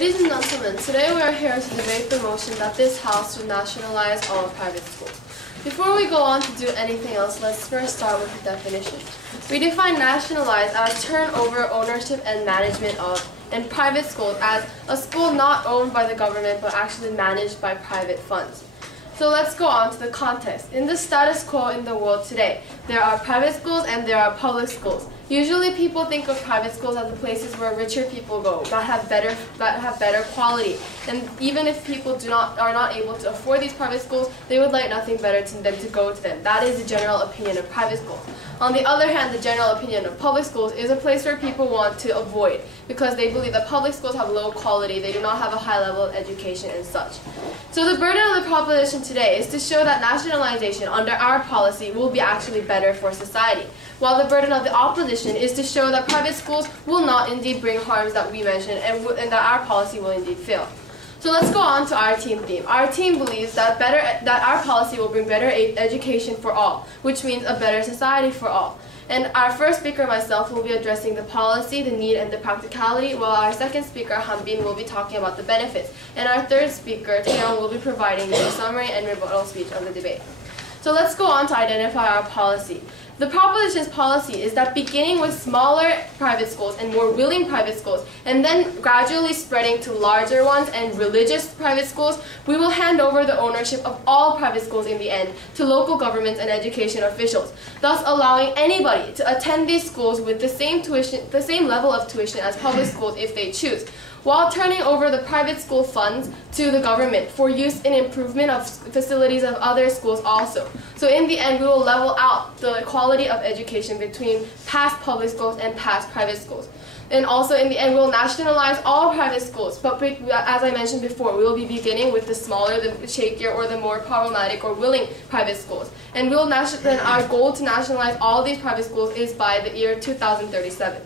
Ladies and gentlemen, today we are here to debate the motion that this House should nationalize all private schools. Before we go on to do anything else, let's first start with the definition. We define nationalize as turn over ownership and management of, and private schools as a school not owned by the government but actually managed by private funds. So let's go on to the context. In the status quo in the world today, there are private schools and there are public schools. Usually people think of private schools as the places where richer people go, that have better quality. And even if people are not able to afford these private schools, they would like nothing better than to go to them. That is the general opinion of private schools. On the other hand, the general opinion of public schools is a place where people want to avoid because they believe that public schools have low quality, they do not have a high level of education and such. So the burden of the proposition today is to show that nationalization under our policy will be actually better for society, while the burden of the opposition is to show that private schools will not indeed bring harms that we mentioned and that our policy will indeed fail. So let's go on to our team theme. Our team believes that our policy will bring better education for all, which means a better society for all. And our first speaker, myself, will be addressing the policy, the need, and the practicality, while our second speaker, Hanbin, will be talking about the benefits. And our third speaker, Taeyong, will be providing the summary and rebuttal speech on the debate. So let's go on to identify our policy. The proposition's policy is that beginning with smaller private schools and more willing private schools, and then gradually spreading to larger ones and religious private schools, we will hand over the ownership of all private schools in the end to local governments and education officials, thus allowing anybody to attend these schools with the same level of tuition as public schools if they choose, while turning over the private school funds to the government for use in improvement of facilities of other schools also. So in the end, we will level out the quality of education between past public schools and past private schools. And also in the end, we will nationalize all private schools. But as I mentioned before, we will be beginning with the smaller, the shakier, or the more problematic or willing private schools. And then our goal to nationalize all these private schools is by the year 2037.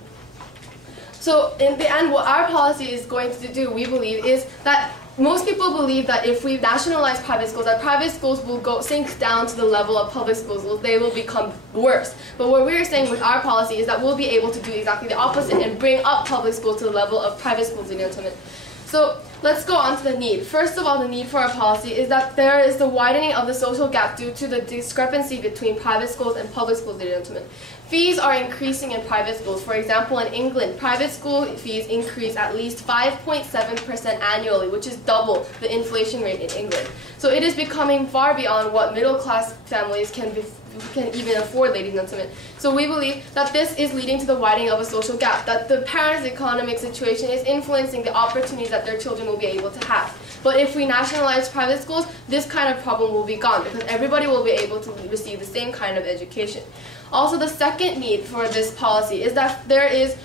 So in the end, what our policy is going to do, we believe, is that most people believe that if we nationalize private schools, that private schools will sink down to the level of public schools. They will become worse. But what we're saying with our policy is that we'll be able to do exactly the opposite and bring up public schools to the level of private schools in Yeocheon. So let's go on to the need. First of all, the need for our policy is that there is the widening of the social gap due to the discrepancy between private schools and public schools in Yeocheon. Fees are increasing in private schools. For example, in England, private school fees increase at least 5.7% annually, which is double the inflation rate in England. So it is becoming far beyond what middle-class families can even afford, ladies and gentlemen. So we believe that this is leading to the widening of a social gap, that the parents' economic situation is influencing the opportunities that their children will be able to have. But if we nationalize private schools, this kind of problem will be gone because everybody will be able to receive the same kind of education. Also, the second need for this policy is that there is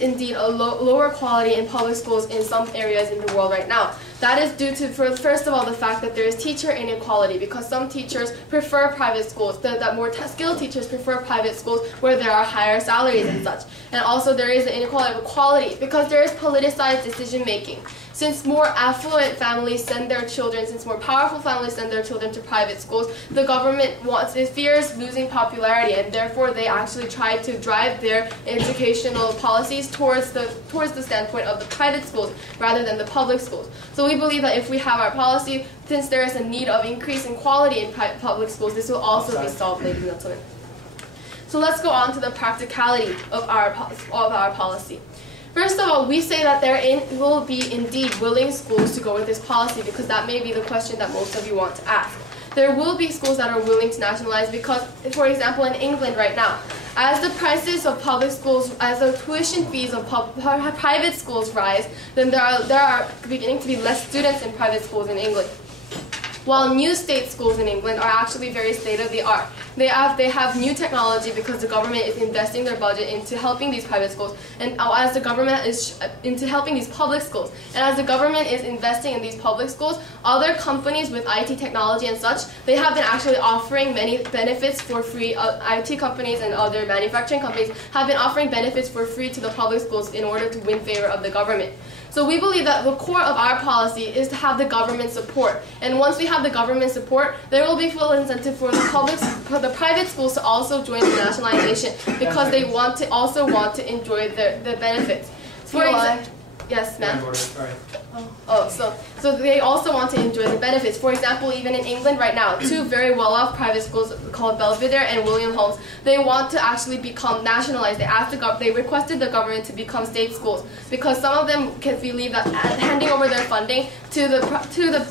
indeed a lower quality in public schools in some areas in the world right now. That is due to, first of all, the fact that there is teacher inequality because some teachers prefer private schools, that more skilled teachers prefer private schools where there are higher salaries and such. And also there is the inequality of quality because there is politicized decision making. Since more affluent families send their children, since more powerful families send their children to private schools, the government fears losing popularity, and therefore they actually try to drive their educational policies towards the standpoint of the private schools rather than the public schools. So we believe that if we have our policy, since there is a need of increasing quality in public schools, this will also be solved, ladies and gentlemen. So let's go on to the practicality of our policy. First of all, we say that there will be indeed willing schools to go with this policy because that may be the question that most of you want to ask. There will be schools that are willing to nationalize because, for example, in England right now, as the prices of public schools, as the tuition fees of private schools rise, then there are beginning to be less students in private schools in England. While new state schools in England are actually very state-of-the-art. They have new technology because the government is investing their budget into helping these private schools, and as the government is into helping these public schools. And as the government is investing in these public schools, other companies with IT technology and such, they have been actually offering many benefits for free. IT companies and other manufacturing companies have been offering benefits for free to the public schools in order to win favor of the government. So we believe that the core of our policy is to have the government support. And once we have the government support, there will be full incentive for the private schools to also join the nationalization because they want to enjoy the benefits. For example, Yes, ma'am. Sorry. So they also want to enjoy the benefits. For example, even in England right now, two very well-off private schools called Belvedere and William Holmes, they want to actually become nationalized. They requested the government to become state schools because some of them can believe that handing over their funding to the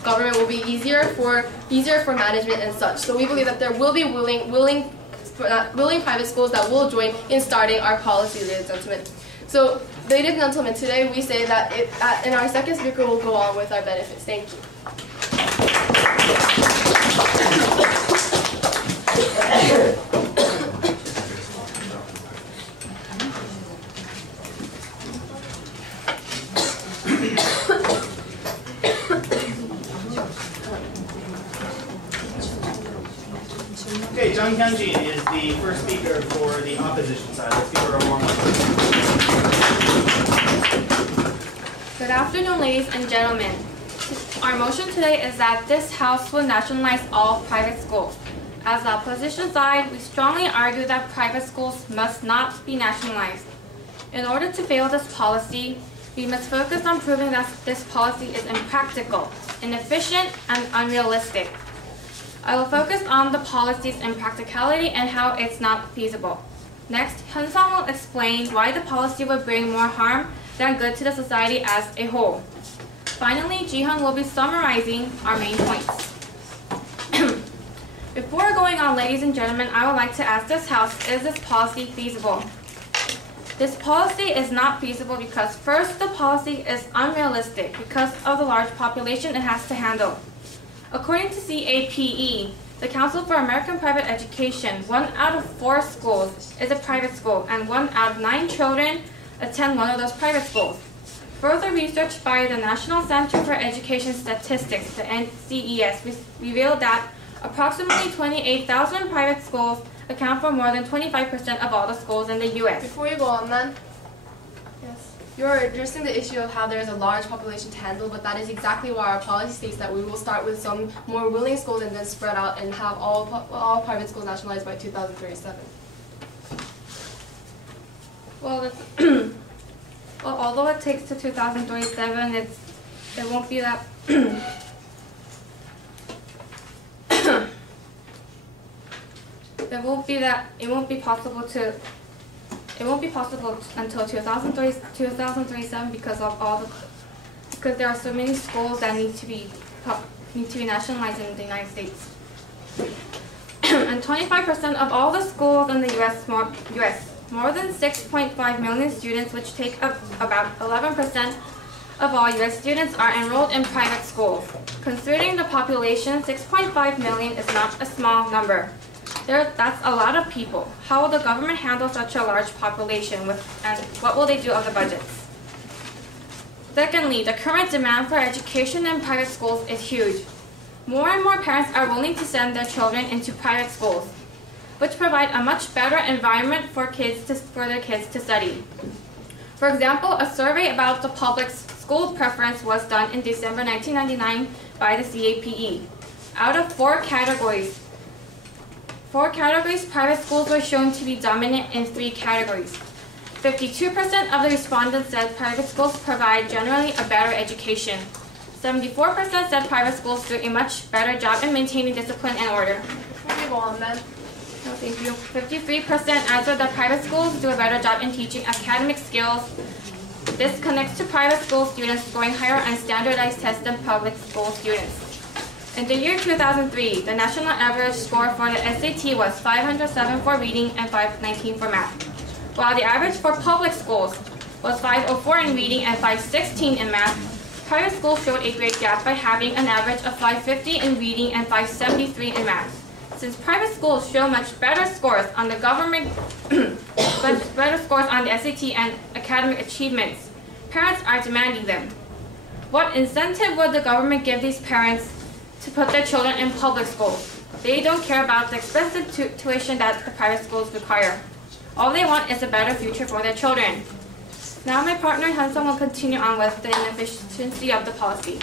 government will be easier for management and such. So we believe that there will be willing private schools that will join in starting our policy, ladies and gentlemen. So, ladies and gentlemen, today we say that and our second speaker will go on with our benefits. Thank you. Okay, Jung Hyun-jin is the first speaker for the opposition side. Let's give her a warm welcome. Good afternoon, ladies and gentlemen. Our motion today is that this House will nationalize all private schools. As the opposition side, we strongly argue that private schools must not be nationalized. In order to fail this policy, we must focus on proving that this policy is impractical, inefficient, and unrealistic. I will focus on the policy's impracticality and how it's not feasible. Next, Hyun-sung will explain why the policy would bring more harm than good to the society as a whole. Finally, Ji-hyun will be summarizing our main points. Before going on, ladies and gentlemen, I would like to ask this House, is this policy feasible? This policy is not feasible because first, the policy is unrealistic because of the large population it has to handle. According to CAPE, the Council for American Private Education, 1 out of 4 schools is a private school, and 1 out of 9 children attend one of those private schools. Further research by the National Center for Education Statistics, the NCES, revealed that approximately 28,000 private schools account for more than 25% of all the schools in the U.S. Before you go on, then, yes, you're addressing the issue of how there is a large population to handle, but that is exactly why our policy states that we will start with some more willing schools and then spread out and have all private schools nationalized by 2037. Well, well, although it takes to 2037, it won't be that. It won't be possible until 2037 because there are so many schools that need to be nationalized in the United States. And 25% of all the schools in the U.S. More than 6.5 million students, which take up about 11% of all U.S. students, are enrolled in private schools. Considering the population, 6.5 million is not a small number. That's a lot of people. How will the government handle such a large population, and what will they do of the budgets? Secondly, the current demand for education in private schools is huge. More and more parents are willing to send their children into private schools, which provide a much better environment for their kids to study. For example, a survey about the public school preference was done in December 1999 by the CAPE. Out of 4 categories, private schools were shown to be dominant in 3 categories. 52% of the respondents said private schools provide generally a better education. 74% said private schools do a much better job in maintaining discipline and order. Before we go on, then. No, thank you. 53% answered that private schools do a better job in teaching academic skills. This connects to private school students scoring higher on standardized tests than public school students. In the year 2003, the national average score for the SAT was 507 for reading and 519 for math, while the average for public schools was 504 in reading and 516 in math. Private schools showed a great gap by having an average of 550 in reading and 573 in math. Since private schools show much better scores on the SAT and academic achievements, parents are demanding them. What incentive would the government give these parents to put their children in public schools? They don't care about the expensive tuition that the private schools require. All they want is a better future for their children. Now my partner Hyun-sung will continue on with the inefficiency of the policy.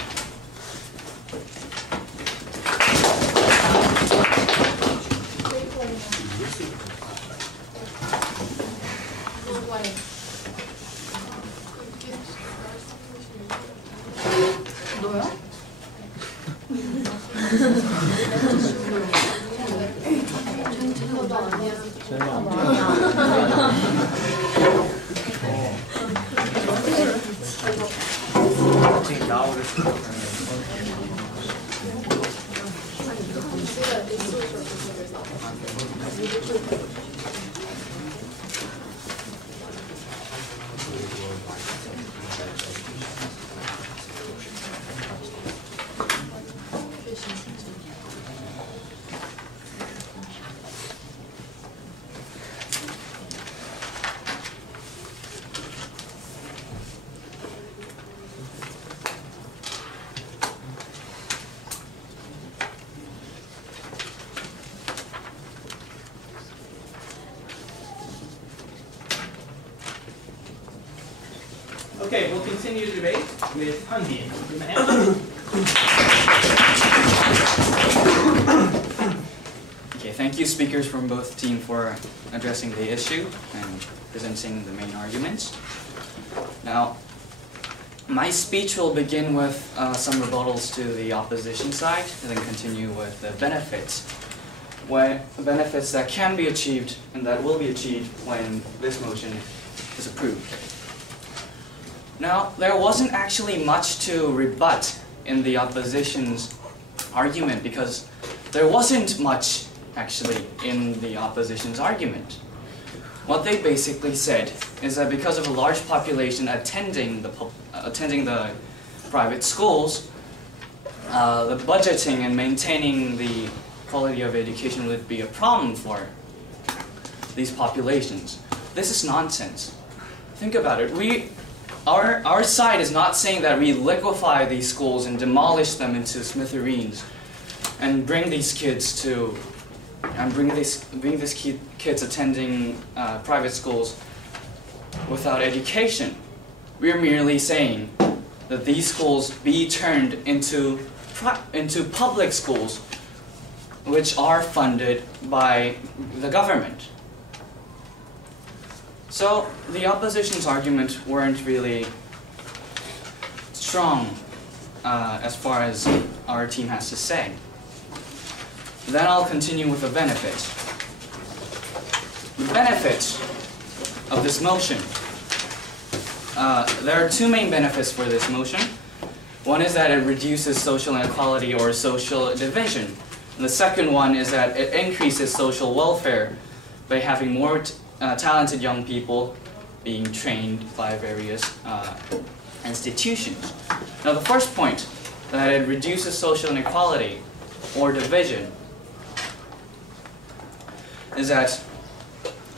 Okay, we'll continue the debate with Hanbin. Okay, thank you speakers from both teams for addressing the issue and presenting the main arguments. Now, my speech will begin with some rebuttals to the opposition side and then continue with the benefits. Benefits that can be achieved and that will be achieved when this motion is approved. Now, there wasn't actually much to rebut in the opposition's argument because there wasn't much actually in the opposition's argument. What they basically said is that because of a large population attending the private schools, the budgeting and maintaining the quality of education would be a problem for these populations. This is nonsense. Think about it. Our side is not saying that we liquefy these schools and demolish them into smithereens and bring these kids kids attending private schools without education. We're merely saying that these schools be turned into public schools which are funded by the government. So the opposition's arguments weren't really strong as far as our team has to say. Then I'll continue with the benefits. The benefits of this motion. There are two main benefits for this motion. One is that it reduces social inequality or social division. And the second one is that it increases social welfare by having more talented young people being trained by various institutions. Now the first point, that it reduces social inequality or division, is that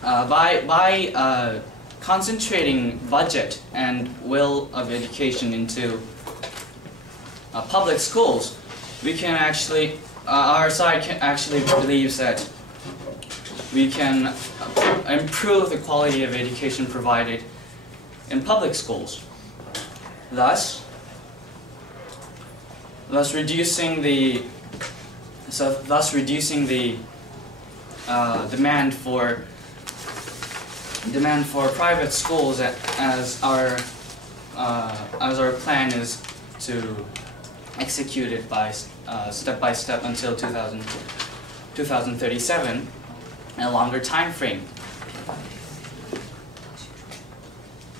by concentrating budget and will of education into public schools, we can actually, our side actually believes that we can improve the quality of education provided in public schools, thus reducing the demand for private schools as our plan is to execute it by step by step until 2037. A longer time frame.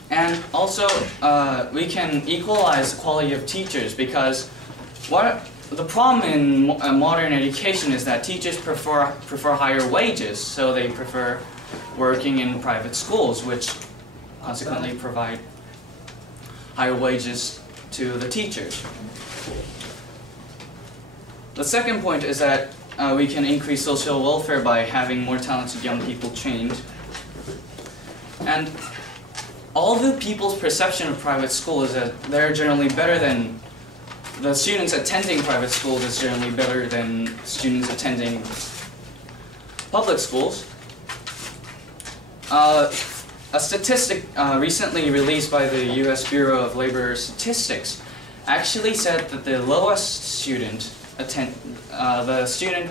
And also, we can equalize the quality of teachers because the problem in modern education is that teachers prefer higher wages, so they prefer working in private schools, which consequently provide higher wages to the teachers. The second point is that we can increase social welfare by having more talented young people trained. And all the people's perception of private school is that they're generally better than, the students attending private schools is generally better than students attending public schools. A statistic recently released by the U.S. Bureau of Labor Statistics actually said that the lowest student student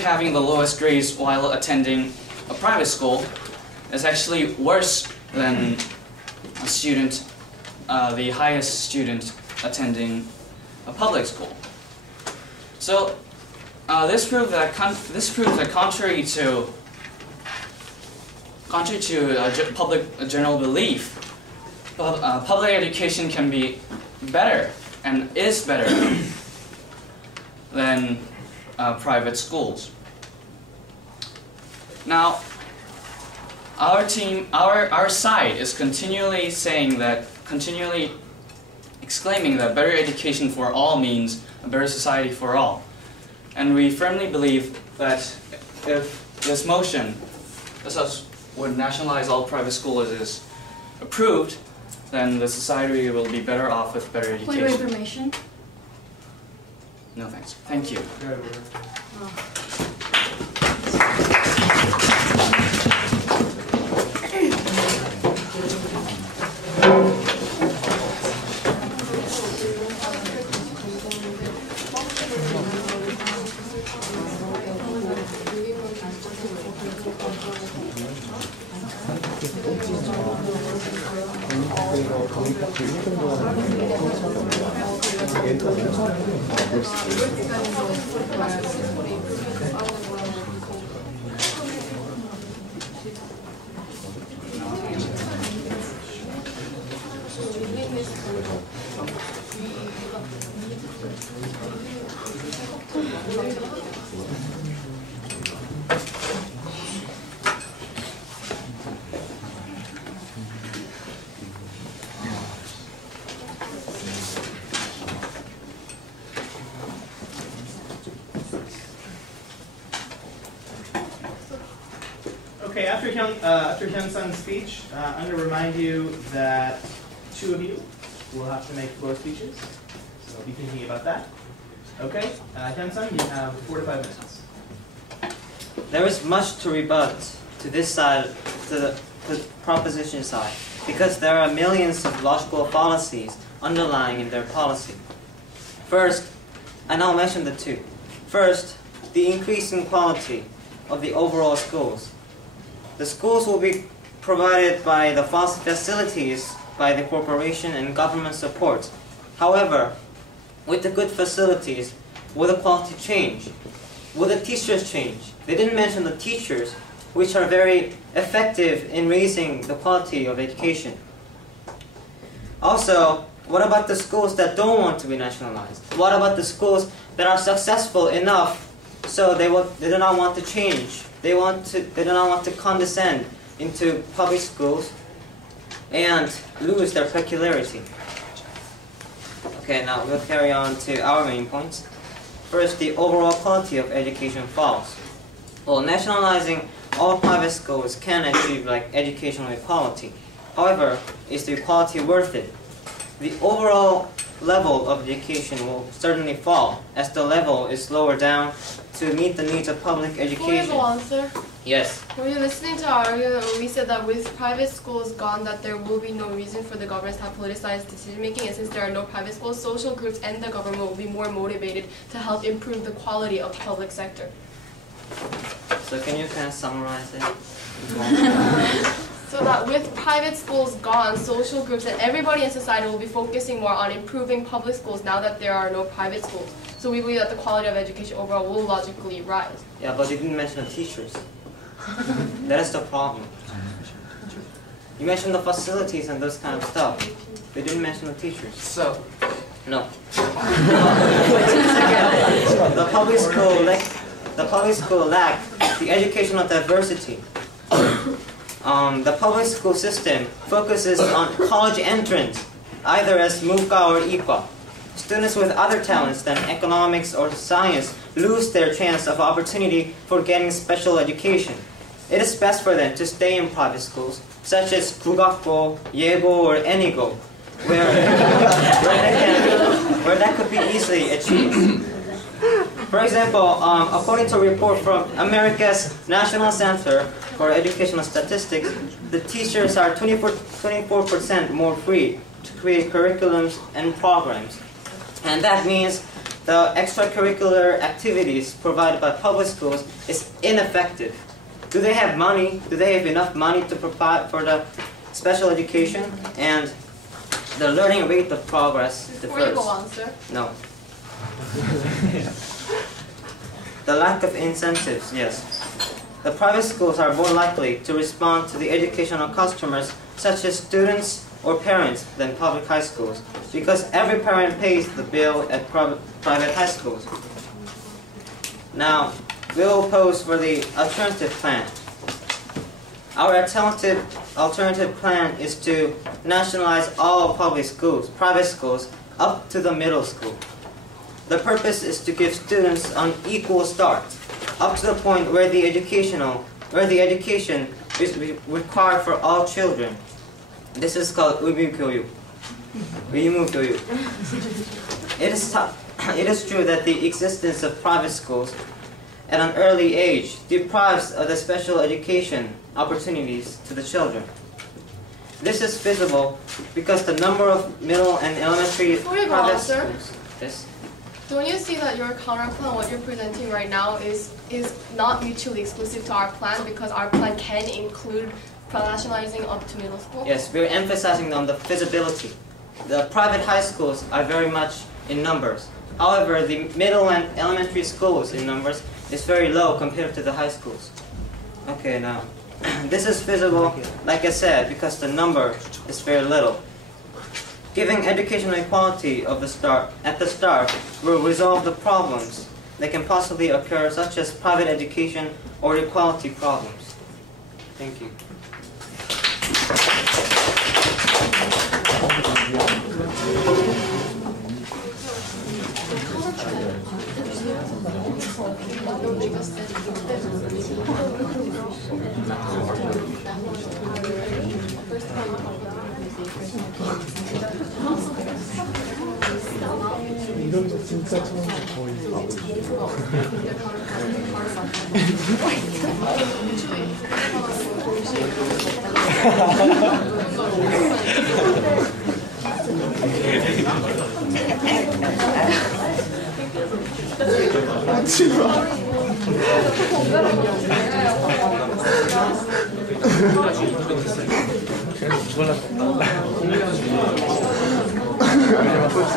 having the lowest grades while attending a private school is actually worse than a student the highest student attending a public school. So this proves that contrary to public general belief, public education can be better and is better than private schools. Now, our side is continually exclaiming that better education for all means a better society for all. And we firmly believe that if this motion, this would nationalize all private schools, is approved, then the society will be better off with better education. Point of information. No thanks. Thank you. Okay, after Hyun-sun's speech, I'm going to remind you that 2 of you will have to make floor speeches. So be thinking about that. Okay, Hyun-sun, you have 4 to 5 minutes. There is much to rebut to this side, to the proposition side, because there are millions of logical fallacies underlying in their policy. First, and I'll mention the 2. First, the increasing quality of the overall schools. The schools will be provided by the facilities by the corporation and government support. However, with the good facilities, will the quality change? Will the teachers change? They didn't mention the teachers, which are very effective in raising the quality of education. Also, what about the schools that don't want to be nationalized? What about the schools that are successful enough so they do not want to change? They do not want to condescend into public schools and lose their peculiarity. Okay, now we'll carry on to our main points. First, the overall quality of education falls. Well, nationalizing all private schools can achieve educational equality. However, is the equality worth it? The overall level of education will certainly fall as the level is lowered down to meet the needs of public Before we education. go on, sir, Yes. were you listening to our argument where we said that with private schools gone, that there will be no reason for the government to have politicized decision making, and since there are no private schools, social groups and the government will be more motivated to help improve the quality of the public sector. So can you kind of summarize it? So that with private schools gone, social groups and everybody in society will be focusing more on improving public schools now that there are no private schools. So we believe that the quality of education overall will logically rise. Yeah, but you didn't mention the teachers. That is the problem. You mentioned the facilities and those kind of stuff. You didn't mention the teachers. So, No. The public school lack the educational diversity. The public school system focuses on college entrance, either as MUCA or IPA. Students with other talents than economics or science lose their chance of opportunity for getting special education. It is best for them to stay in private schools, such as 국악고, 예고, or ENIGO, where that could be easily achieved. For example, according to a report from America's National Center for Educational Statistics, the teachers are 24% more free to create curriculums and programs. And that means the extracurricular activities provided by public schools is ineffective. Do they have money? Do they have enough money to provide for the special education? And the learning rate of progress Before you differs. go on, sir. No. The lack of incentives, yes. The private schools are more likely to respond to the educational customers, such as students or parents, than public high schools, because every parent pays the bill at private high schools. Now, we will oppose for the alternative plan. Our alternative plan is to nationalize all public schools, private schools, up to the middle school. The purpose is to give students an equal start, up to the point where the education is required for all children. This is called 의무교육. 의무교육. It is true that the existence of private schools at an early age deprives of the special education opportunities to the children. This is feasible because the number of middle and elementary Before you go private on, sir. schools. Yes. Don't you see that your counter plan, what you're presenting right now, is not mutually exclusive to our plan, because our plan can include nationalizing up to middle school? Yes, we're emphasizing on the feasibility. The private high schools are very much in numbers. However, the middle and elementary schools in numbers is very low compared to the high schools. Okay, now, this is feasible, like I said, because the number is very little. Giving educational equality at the start will resolve the problems that can possibly occur, such as private education or equality problems. Thank you. 이러면서 진짜 처음 거의 쏘지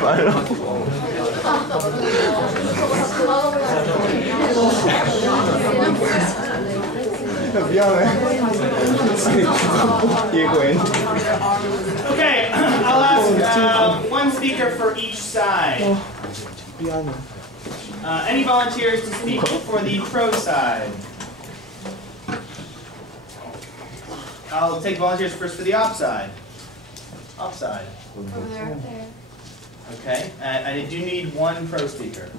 말라고. 미안해. 예고엔. Okay, I'll ask one speaker for each side. 미안해. Any volunteers to speak for the pro side? I'll take volunteers first for the op side. Op side. Over there. Okay, and I do need one pro speaker.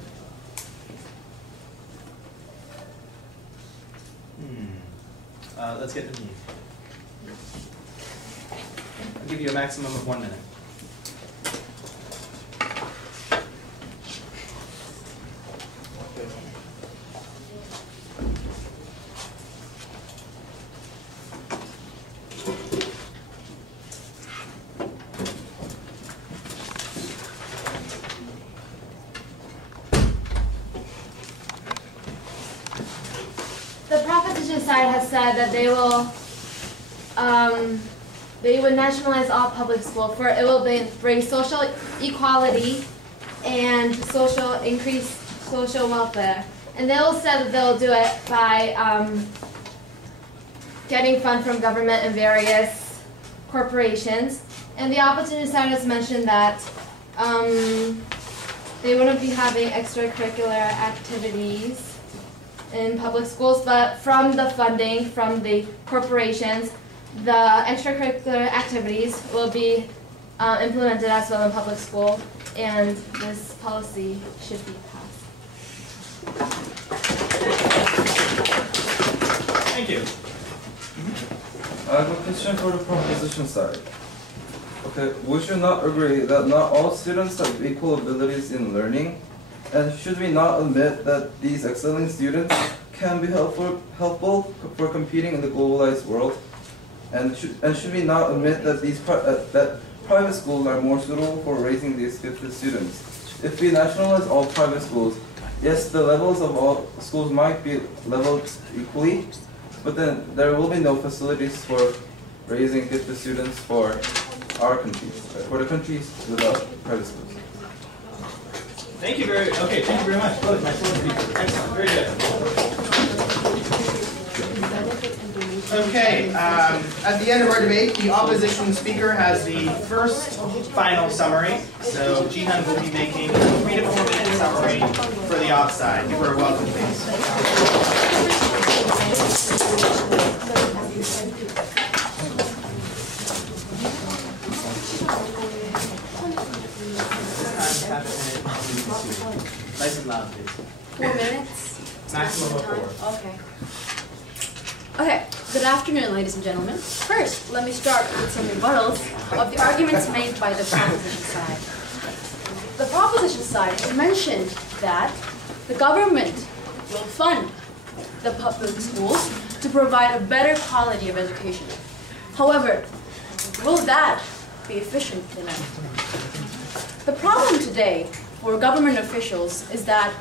Let's get the team. I'll give you a maximum of 1 minute. The proposition side has said that they would nationalize all public school, for it will bring social equality and increase social welfare. And they will say that they'll do it by getting funds from government and various corporations. And the opposition side has mentioned that they wouldn't be having extracurricular activities in public schools, but from the funding from the corporations, the extracurricular activities will be implemented as well in public school, and this policy should be passed. Thank you. I have a question for the proposition side. Okay, we should not agree that not all students have equal abilities in learning, and should we not admit that these excelling students can be helpful for competing in the globalized world? And should we not admit that that private schools are more suitable for raising these gifted students? If we nationalize all private schools, yes, the levels of all schools might be leveled equally, but then there will be no facilities for raising gifted students for our countries, for the countries without private schools. Thank you very much. Both my floor speakers. Excellent. Very good. Okay, at the end of our debate, the opposition speaker has the first final summary. So Jihan will be making a 3 to 4 minute summary for the off side. You are welcome, please. Nice and loud, please. 4 minutes? Maximum of 4. Okay. Okay, good afternoon, ladies and gentlemen. First, let me start with some rebuttals of the arguments made by the proposition side. The proposition side mentioned that the government will fund the public schools to provide a better quality of education. However, will that be efficient enough? The problem today for government officials is that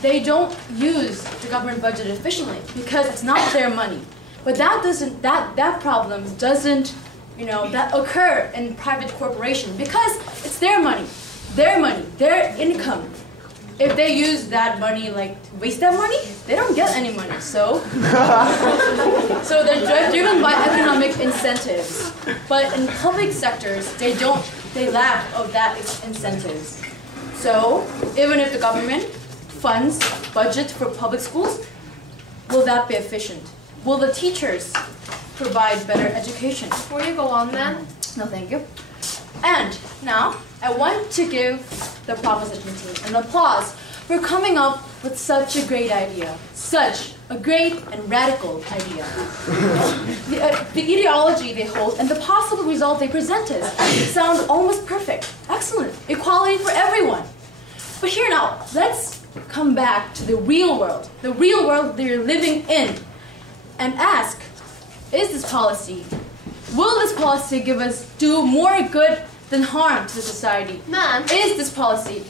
they don't use the government budget efficiently because it's not their money. But that problem doesn't, that occur in private corporation because it's their money, their income. If they use that money, waste that money, they don't get any money. So they're driven by economic incentives. But in public sectors, they lack of that incentives. So even if the government funds budget for public schools, will that be efficient? Will the teachers provide better education? Before you go on then, No, thank you. And now, I want to give the proposition team an applause for coming up with such a great idea. Such a great and radical idea. The ideology they hold and the possible result they presented sound almost perfect. Excellent. Equality for everyone. But here now, let's come back to the real world they're living in, and ask, will this policy do more good than harm to the society? ma'am, Is this policy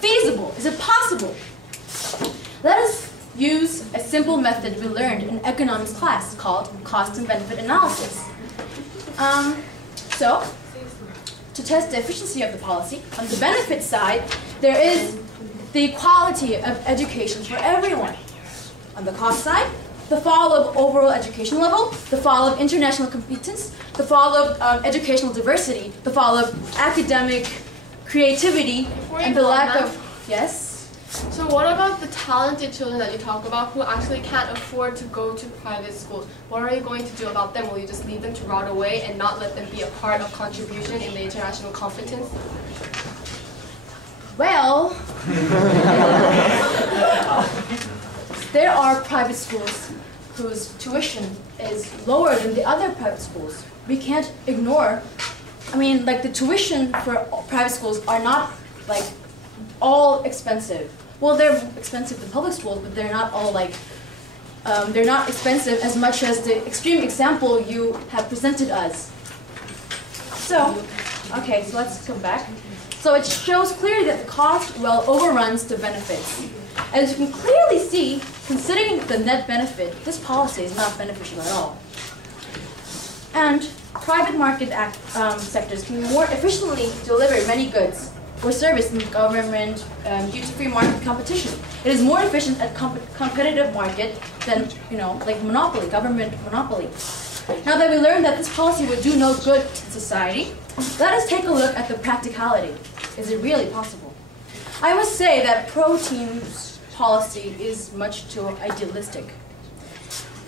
feasible? Is it possible? Let us use a simple method we learned in economics class called cost and benefit analysis. So, to test the efficiency of the policy, on the benefit side, there is the equality of education for everyone. On the cost side, the fall of overall education level, the fall of international competence, the fall of educational diversity, the fall of academic creativity, and the lack of... Yes? so what about the talented children that you talk about who actually can't afford to go to private schools? What are you going to do about them? Will you just leave them to rot away and not let them be a part of contribution in the international competence? Well, there are private schools whose tuition is lower than the other private schools. We can't ignore, the tuition for private schools are not all expensive. Well, they're expensive than public schools, but they're not all they're not expensive as much as the extreme example you have presented us. So let's come back. So it shows clearly that the cost overruns the benefits. As you can clearly see, considering the net benefit, this policy is not beneficial at all. And private market sectors can more efficiently deliver many goods or services in government due to free market competition. It is more efficient at competitive market than, monopoly, government monopoly. Now that we learned that this policy would do no good to society, let us take a look at the practicality. Is it really possible? I must say that pro-team's policy is much too idealistic.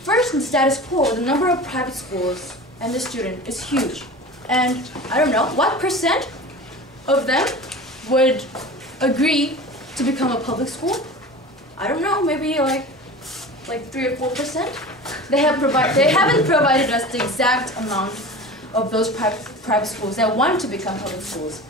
First, in the status quo, the number of private schools and the student is huge. And I don't know, what percent of them would agree to become a public school? I don't know, maybe like 3 or 4%. They haven't provided us the exact amount of those private schools that want to become public schools.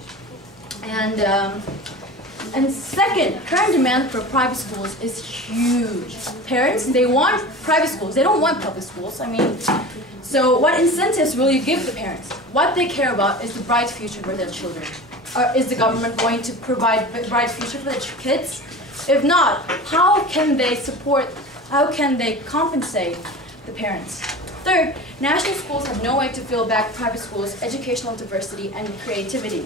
And second, current demand for private schools is huge. Parents, they want private schools. They don't want public schools. So what incentives will you give the parents? What they care about is the bright future for their children. Is the government going to provide a bright future for their kids? If not, how can they compensate the parents? Third, national schools have no way to fill back private schools' educational diversity and creativity.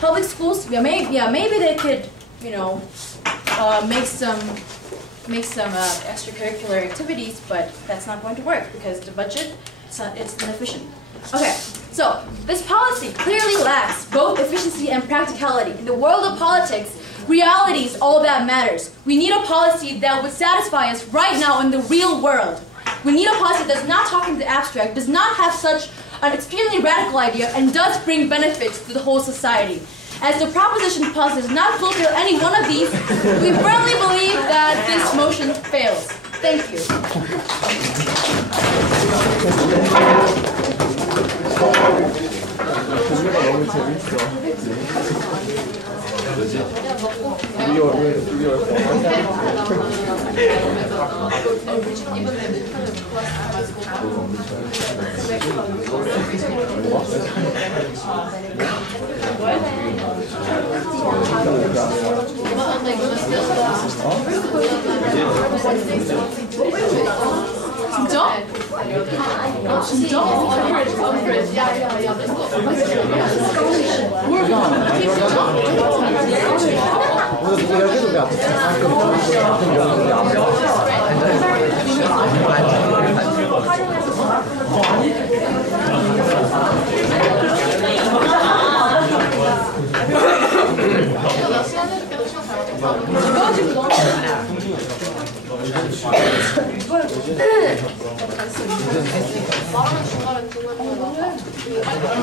Public schools, maybe they could, make some extracurricular activities, but that's not going to work because the budget, it's inefficient. Okay, so this policy clearly lacks both efficiency and practicality. In the world of politics, reality is all that matters. We need a policy that would satisfy us right now in the real world. We need a policy that does not talk in the abstract, does not have such an extremely radical idea, and does bring benefits to the whole society. As the proposition policy does not fulfill any one of these, we firmly believe that this motion fails. Thank you. 종류가 너무 재밌어. 진짜? 진짜?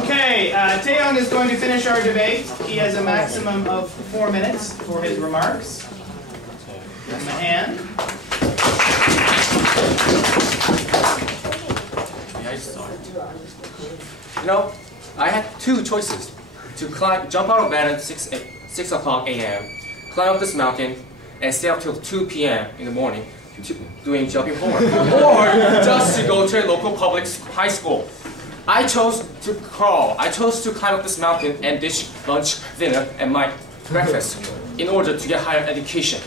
Okay, Taeyong is going to finish our debate. He has a maximum of 4 minutes for his remarks. Give him a hand. May I start? I had two choices: to jump out of bed at 6 o'clock a.m., climb up this mountain, and stay up till 2 p.m. in the morning doing jumping homework, or just to go to a local public high school. I chose to crawl. I chose to climb up this mountain and ditch lunch, dinner, and my breakfast in order to get higher education.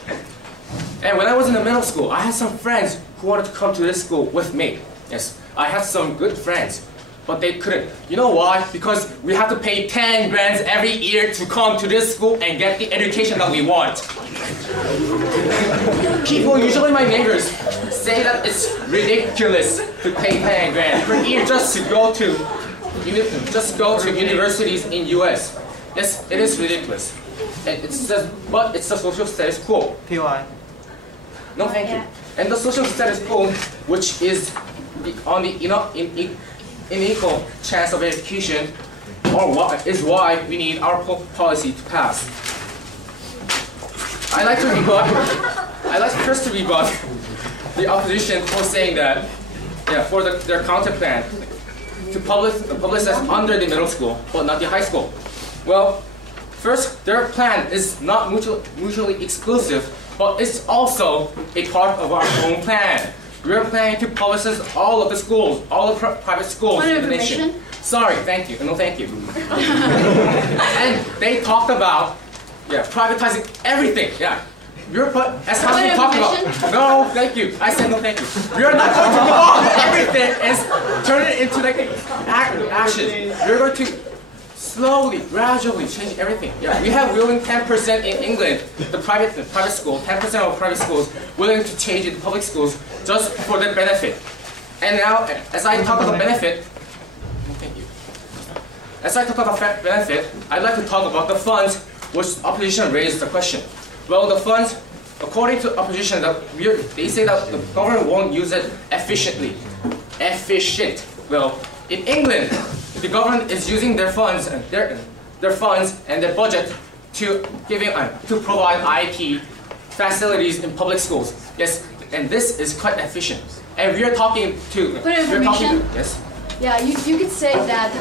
And when I was in the middle school, I had some friends who wanted to come to this school with me. Yes, I had some good friends, but they couldn't. You know why? Because we have to pay 10 grand every year to come to this school and get the education that we want. People, usually my neighbors, say that it's ridiculous to pay 10 grand per year just to go to universities in US. Yes, it is ridiculous. And but it's the social status quo. PY. No, thank you. And the social status quo, which is on the unequal chance of education, is why we need our policy to pass. I like first to rebut the opposition for saying that, for their counter plan to publicize under the middle school, but not the high school. Well, first, their plan is not mutually exclusive, but it's also a part of our own plan. We're planning to publicize all of the schools, all the private schools in the nation. Sorry, thank you. No, thank you. And they talked about privatizing everything. Yeah. As how we talked about. No, thank you. I said no, thank you. We are not going to go on everything and turn it into like ashes. We're going to slowly, gradually change everything. Yeah, we have willing 10% in England, the private school, 10% of private schools willing to change into public schools just for their benefit. And now, as I talk about benefit, thank you. As I talk about benefit, I'd like to talk about the funds which opposition raised the question. Well, the funds, according to opposition, they say that the government won't use it efficiently. Efficient. Well, in England, the government is using their funds and their funds and their budget to provide IT facilities in public schools. Yes, and this is quite efficient. And we are talking to. Yes. Yeah, you could say that the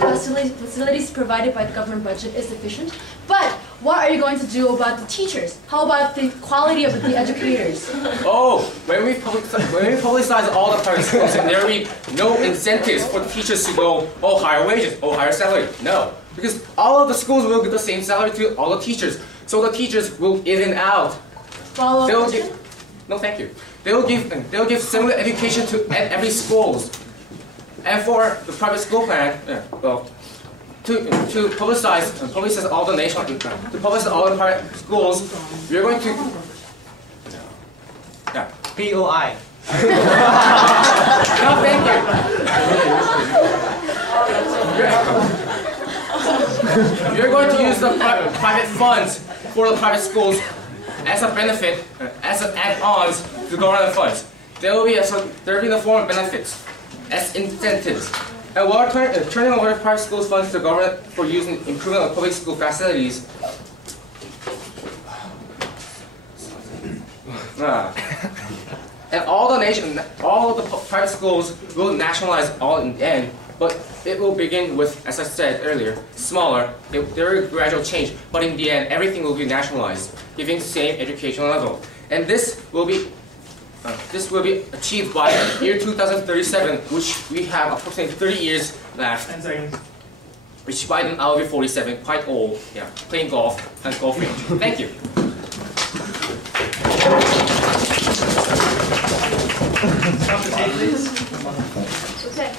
facilities provided by the government budget is efficient, but what are you going to do about the teachers? How about the quality of the educators? Oh, when we publicize all the private schools, and there will be no incentives for the teachers to go, oh, higher wages, oh, higher salary. No, because all of the schools will give the same salary to all the teachers, so the teachers will even out. No, thank you. They'll give similar education to every schools. And for the private school plan, to publicize all the nation, to publicize all the private schools, we're going to POI. No, thank you. You're going to use the private funds for the private schools as a benefit, as an add-ons to government funds. There will be in the form of benefits, as incentives. And while turning over the private schools funds to the government for using improvement of public school facilities, and all of the private schools will nationalize all in the end, but it will begin with, as I said earlier, smaller. There is a gradual change, but in the end, everything will be nationalized, giving the same educational level. And this will be achieved by year 2037, which we have approximately 30 years left. 10 seconds. Which by then I will be 47, quite old. Yeah, playing golf and golfing. Thank you. Stop the tape, please. Okay.